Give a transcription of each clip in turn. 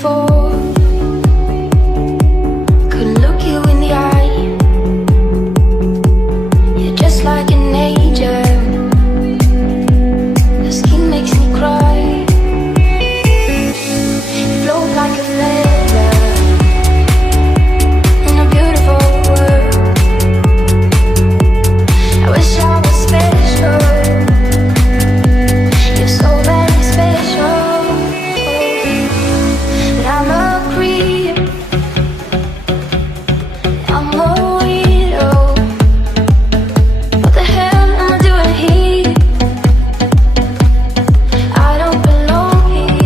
before. Couldn't look you in the eye. You're just like an angel. Your skin makes me cry. You float like a feather in a beautiful world. I wish I was special. You're so very special. But I'm a creep. I'm a weirdo. What the hell am I doing here? I don't belong here.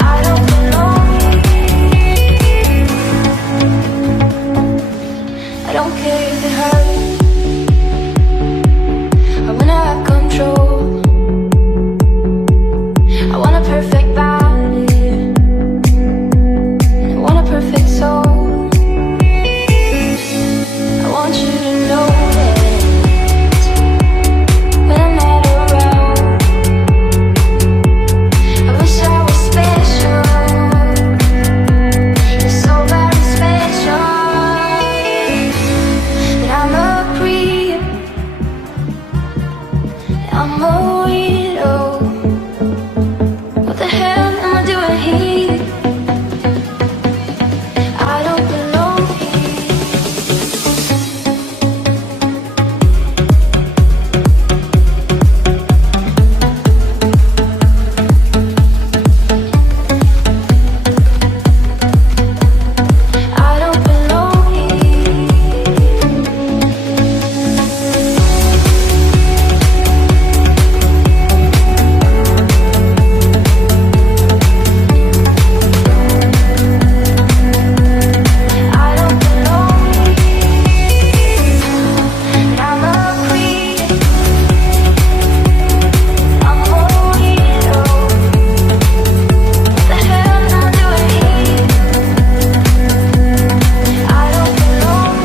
I don't belong here. I don't care if it hurts. I wanna have control. I want a perfect body. I want a perfect soul. I want you to know that when I'm not around, I wish I was special. You're so very special. But I'm a creep. I'm a weirdo. What the hell am I doing here? I don't belong here. I don't belong here. I don't belong here. But I'm a creep. I'm a weirdo. What the hell am I doing here? I don't belong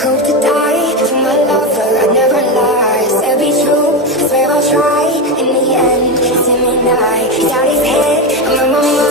Hope to die for my lover, I never lie. Said be true, swear I'll try. In the end, it's him and I. He's out his head, I'm on my mind.